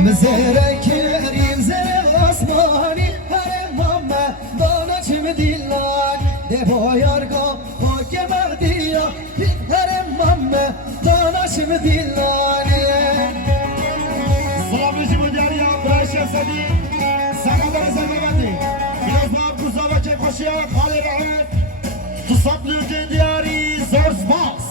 مزرعة كريم زر آسمانی هر مامه دانا چم دیلان دبا یارگا خاک مردیا هر مامه دانا چم دیلان سلام رژیم دیاریا برای شفصدی سقدر زنگوندی biraz daha kuzava çek koşuya Kale Rahmet Tusatlı ülke diyari zor spas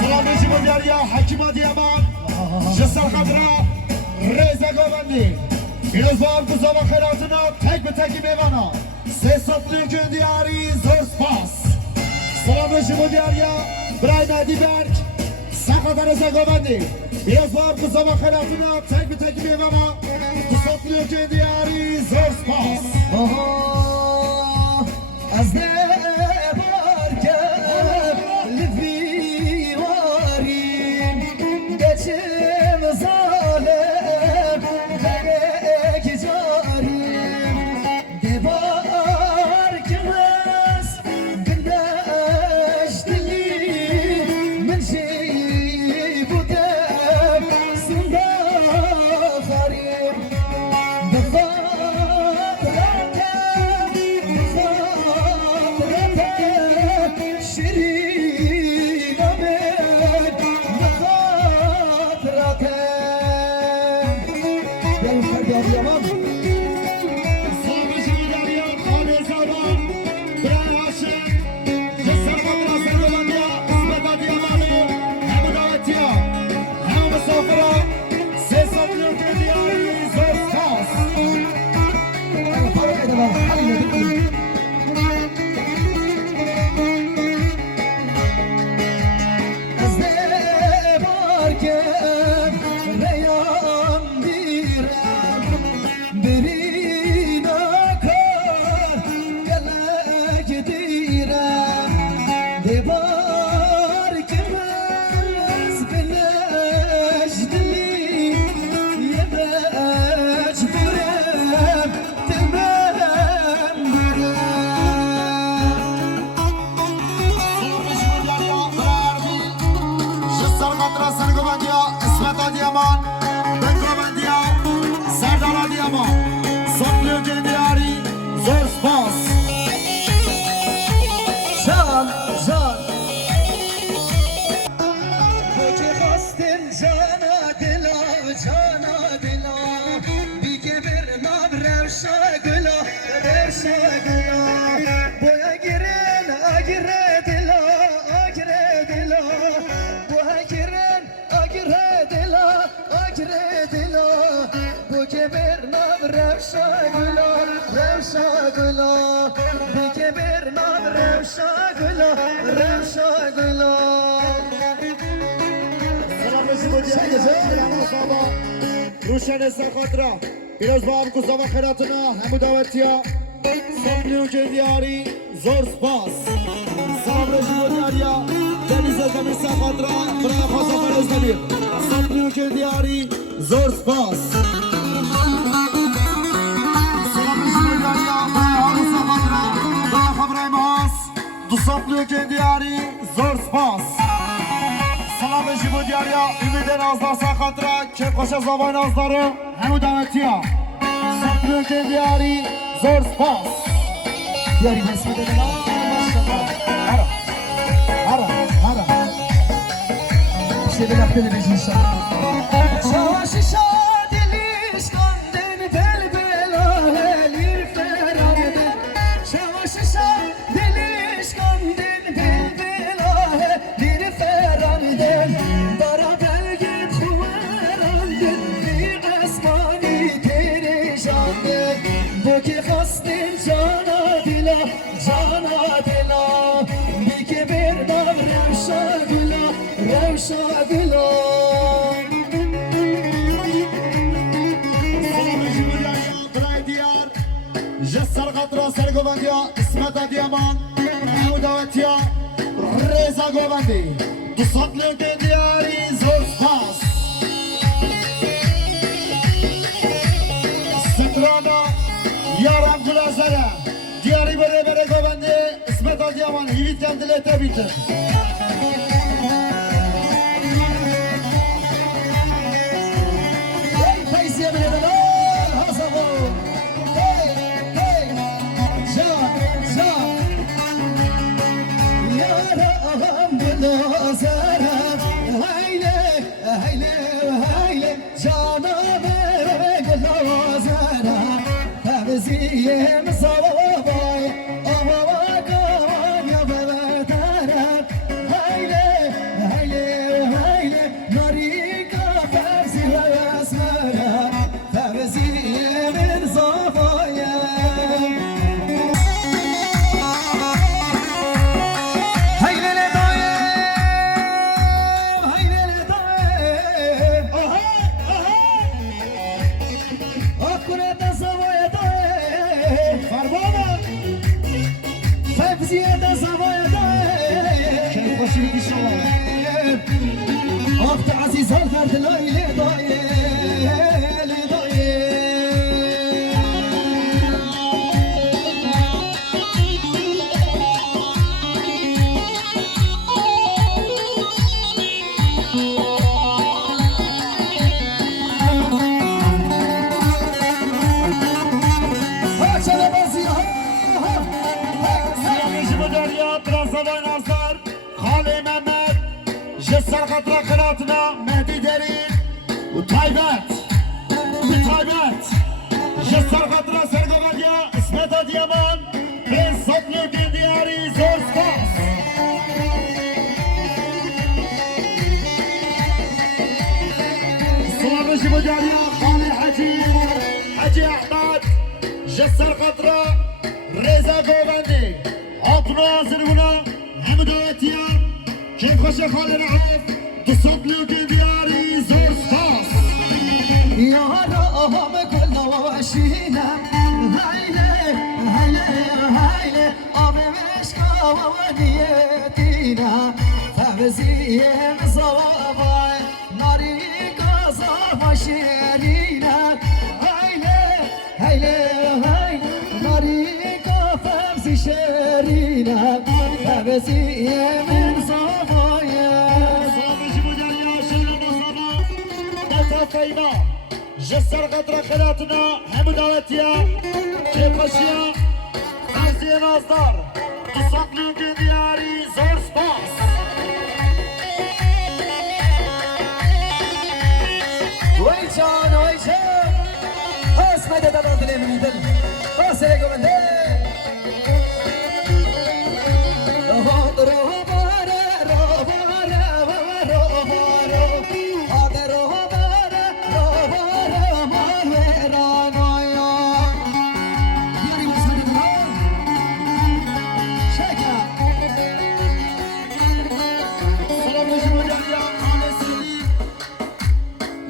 Selam rejim diariya Hakim Adiyaman Cesar Kadra Reza Govendi biraz daha kuzava hayatına tek bir tek meyvana Sesatlı ülke diyari zor spas Selam rejim diariya برای مهدی برگ سقدر زنگوندی biraz var bu zaman hayatına tek bir tek meyvana Tusatlıyor ki diyari zor spas از نبارکم لفی واریم گچم ظالم بگه جاریم دبارکم از گندش دلی من شی بودم زنده خاریم روشن سخاطره biraz با هم کساوا خیراتنا همو دعوتیا سپلیو که دیاری زور سپاس سلام رژیم دیاریا دنیز زمین سخاطره برای خاصا فرز نبیر سپلیو که دیاری زور سپاس سلام رژیم دیاریا برای حال سخاطره برای خبرهای ماس دو سپلیو که دیاری زور سپاس سلام رژیم دیاریا امید نازدار سخاطره که خوش زبان نازدارم همو دعوتیا سپلیو که دیاری زور سپاس دیاری نسبت دلم هرا işte bir laf dedi bizim savaşı şadilis kandın belbela elir ferameden savaşı şadilis kandın belbela elir ferameden dara belgit kumarandın bir esmani perişandın bu ki hastin cana dila bir kibir navrem şagula Revşagula Selam rejimi diariya Bray diyar Cesar Kadra Sergovendiya İsmet Adiyaman Evu davetiya Reza Govendi Dusatlı ülke diyari zor spas Strada Yaram Gülazere Diyari bere bere Govendi İsmet اسمت دیامان هیوید کندله تبیتر فیسی من دلال حسابو يارم بلوزرم هيلي هيلي هيلي جانم بلوزرم فبزيم صوابي أبا كمان يا ببترم هيلي هيلي هيلي ناريكا فبزي واسمرم فبزيم صوابي زيادة صبايا كيف خوشی ان شاء الله وقت عزيز هالفرد لايلي جسر قطرة قناتنا مهدي دارين وطايبات بطايبات جسر قطرة سرقو غادية اسمتا ديامان بين صدلو دين دياري زور سباس السلام نجيبو داريا خالي حجي احمد جسر قطرة ريزا غوباندي عطنا زربنا حمدو اتيان كيف خوش خالي رعاف تصدلو دي دياري زور سباس يا رب كل وشينا هايلي هايلي هايلي أبي مشكا وديتينا فبزيم صوابي ناري قصاب شيرينا هايلي هايلي هايلي ناري قفبزي شيرينا فبزيم صوابي طيبة جسر قدر خلاتنا حمدواتيا كيف اشياء عزي ناصر تصدلو دياري زور سباس ويشان اسمع ده تبادل من دل اسيكو من دل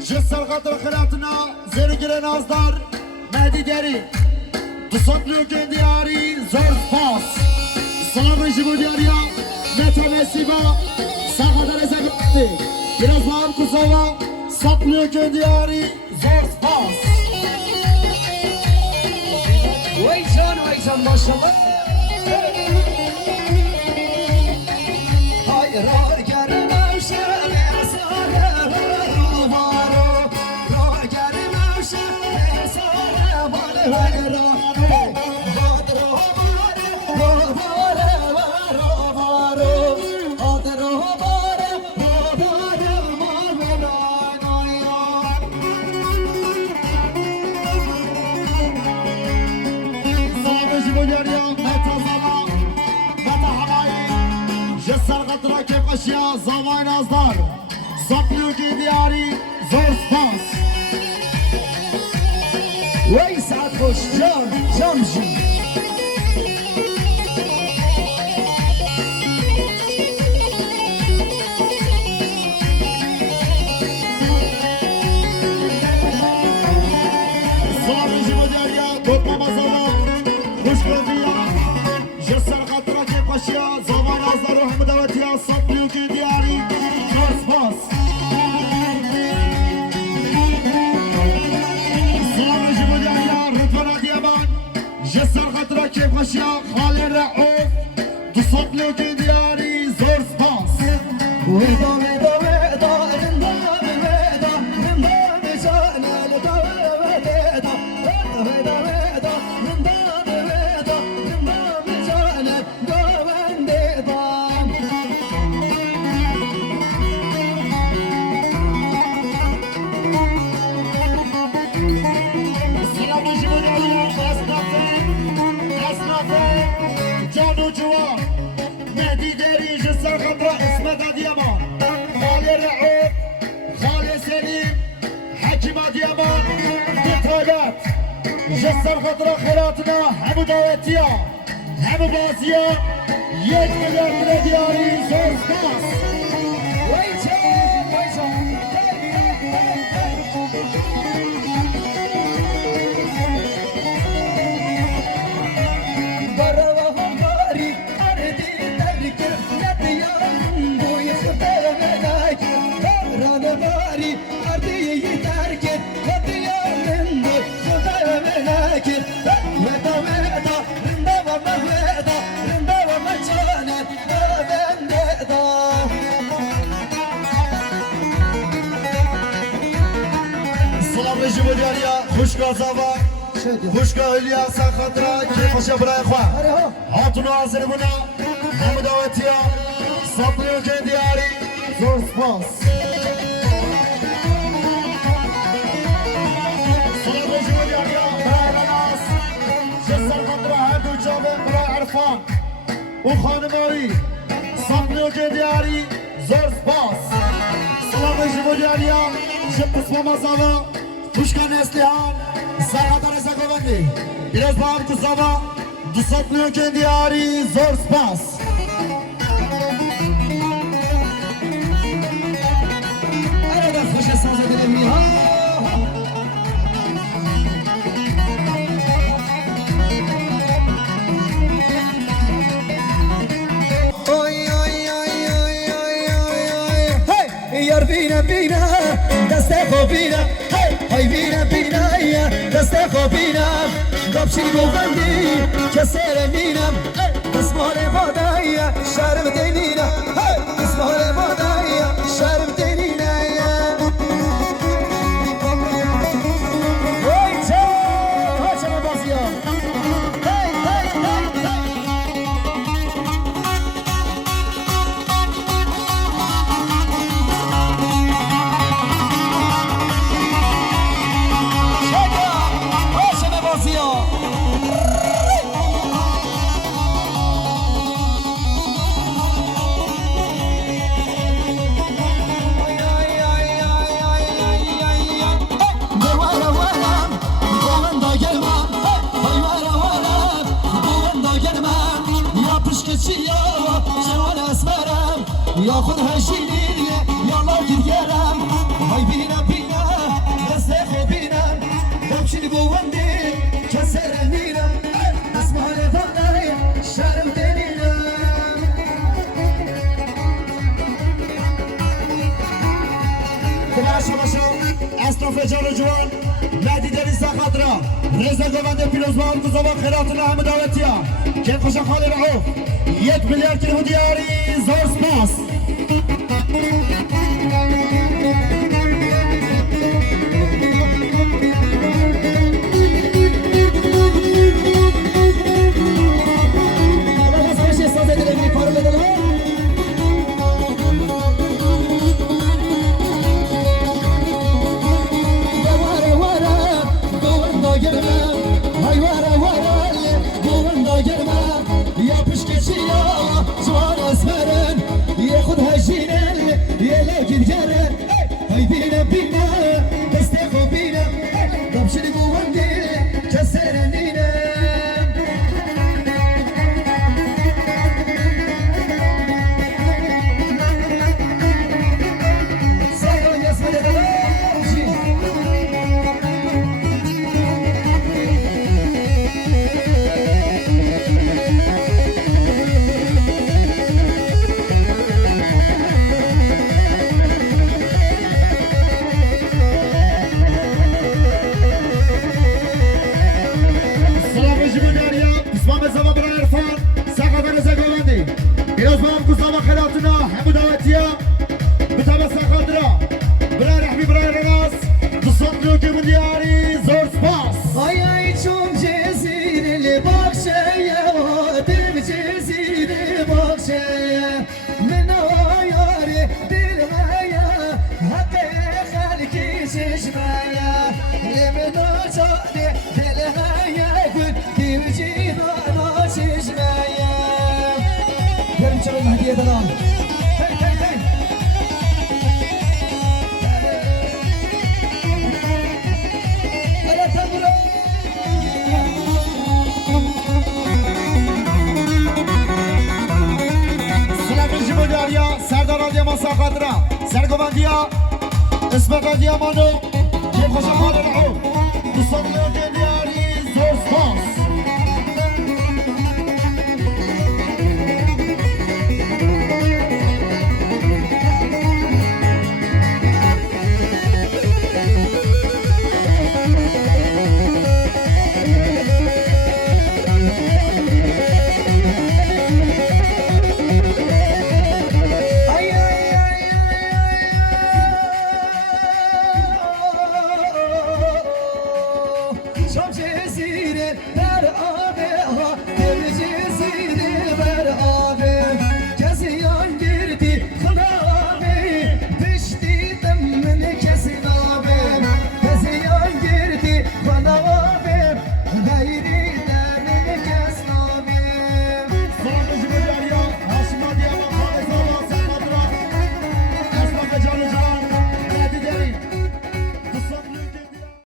جسر قدر خلاتنا زرقر نازدار مهدي داري تصدلو دياري زور سباس السلام نجيبو دياريا متا نسيبا ساقا رزا قطي biraz bağım kusava saplıyor diyarı zor spas ويشان maşallah hayrar görmem şöyle sarı baro ro görmem şöyle sarı baro اشياء زمان ازدار صبلو دياري زور سباس ويسعد خوش جمجي السلام عليكم دياريا بود مامازالا خوش كرديا جسر خاطرك اشياء زمان ازدار وحمدواتيا صبلو دياري زور سباس السلام عليكم دياريا رضوانا ديابان جسر خاطرك اشياء خالي رعوف صبلوك دياري زور سباس ودا ودا ودا رندام ودا رندام جانا لدا ودا ودا ودا رندام ودا رندام جانا دوان دام سلام جمهوري اسنافه جانو جوان مهدي داري جسر خضراء اسمه ديامان خالي رعوب خالي سليم حكيم ديامان بطالات جسر خضراء خيراتنا همو داوتيا همو بازيا 1 مليار من دياري زور سباس رجب دياليا خوشكا زافا خوشكا اليا ساخطرا كيف خوشا براي اخوان هاتونو عزر بنا همداوتيا صبريو كي دياري زور سباس سلام رجب دياليا براي رناس جسر خطرا هردو جابن براي عرفان وخانماري صبريو كي دياري زور سباس سلام رجب دياليا جب اسمه زافا خوشکا نسلیان سرحدار زاگوندی biraz با هم کساوا 200 میلیون دیاری زور سپاس ارادت خوش سازه دلیمی ها یار بینا بینا دست خو بینا های بینا بینا یا دست خو بینا گپچی گوگندی کسر مینم اسمال بادایا شرم دینینا اسمال بادایا شرم دینینا وای چه ها چه بازیا یا خود هشینی یا لاگیر گرم های بینا بینا دست خو بینم بمشی گوندی کسر میرم اسمال بادای شرم دینیرم دلاشو باشو اسناف جان جوان مهدی داری سخدرا رضا گوونده پیروزمان گزاوا خیراتنا همه دعوتیا که خوشا خالی رعوف 1 میلیارد کیلو دیاری زور سپاس يا خود هجينا يا يلزم قصة خيراتنا حمد دواتيا بتبسا خضرا بلا رحبي بلا رناس تصدلوك من دياري زور سباس هاي تشوم جزيرة البخشية ودم جزيرة البخشية من عياري بالغاية حتى خالكي ششمايا من عشاني بالغاية قد تجينا ششمايا يا رجال المهدية دلال هاي هاي هاي ألا تمرأ سلامي جمهورية سردار ديما ساخدرا سرقومانديا اسمك ديامانو كيف خوش حال العو تصدلوك دياري